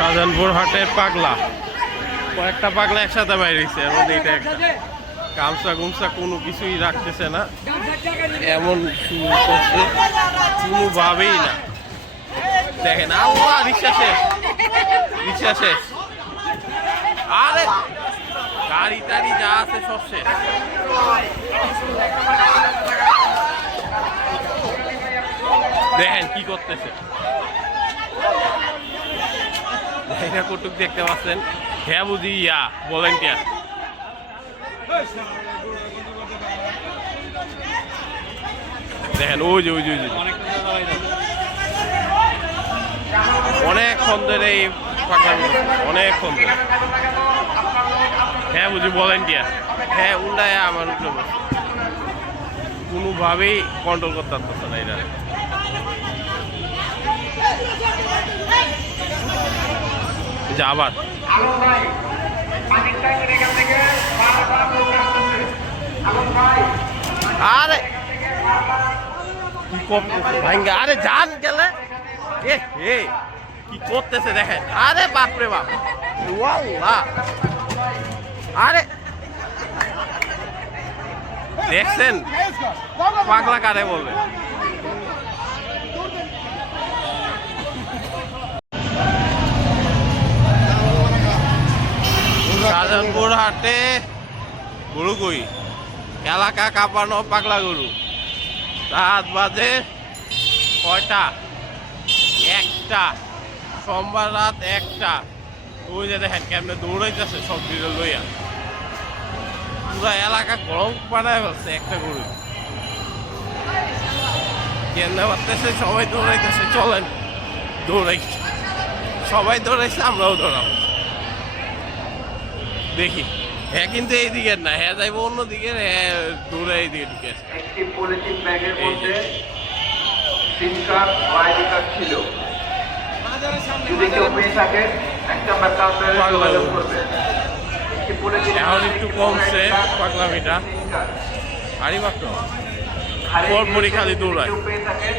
শাহজাহানপুর হাটের পাগলা, কয়েকটা পাগলা একসাথে বাইরেছে। এর মধ্যে এটা একটা গামছা গুমছা কোনো কিছুই রাখতেছে না, এমন শুরু করছে কোনোভাবেই না। দেখেন আল্লাহ, রিক্সা শেষ, রিক্সা শেষ, আরে গাড়ি টাড়ি যা আছে সব শেষ। দেখেন কি করতেছে, এটা কটুক দেখতে পাচ্ছেন। হ্যাঁ বুঝি ইয়া ভলেন্টিয়ার। দেখেন ওই যে ওই যে অনেকক্ষণ ধরে এই পাগলামি, অনেকক্ষণ ধরে। হ্যাঁ বুঝি ভলেন্টিয়ার, হ্যাঁ উল্টায় আমার উপরে বসে, কোনোভাবেই কন্ট্রোল করতে পারতেছে না এটা। আবার আরে কি করতেছে ভাঙ্গা, আরে জান গেলে এ কি করতেছে দেখেন। আরে বাপরে বাপ, আরে দেখছেন পাগলা কারে বলবে। শাহজাহানপুর হাটে গরু কই, এলাকা কাঁপানো পাগলা গরু। রাত বাজে কয়টা? একটা, সোমবার রাত একটা। ওই যে দেখেন কেমনে দৌড়াইতেছে সব দিকে লইয়া, পুরা এলাকা গরম পাড়ায় ফেলছে একটা গরু। কেমনে পারতেছে, সবাই দৌড়াইতেছে। চলেন দৌড়াই, সবাই দৌড়াইছে, আমরাও দৌড়াবো। দেখি হ্যাঁ, কিন্তু এই দিকের না, হ্যাঁ যাইবো অন্য দিকের, হ্যাঁ দূরে এই দিকে ঢুকে আছে। একটি পলিথিন ব্যাগের মধ্যে সিম কার্ড ও আইডি কার্ড ছিল। যদি কেউ পেয়ে থাকে একটা যোগাযোগ করবে। এখন একটু কমছে পাগলামিটা, আরে মাত্র পরপরই খালি দৌড়ায়। পেয়ে থাকে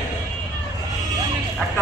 একটা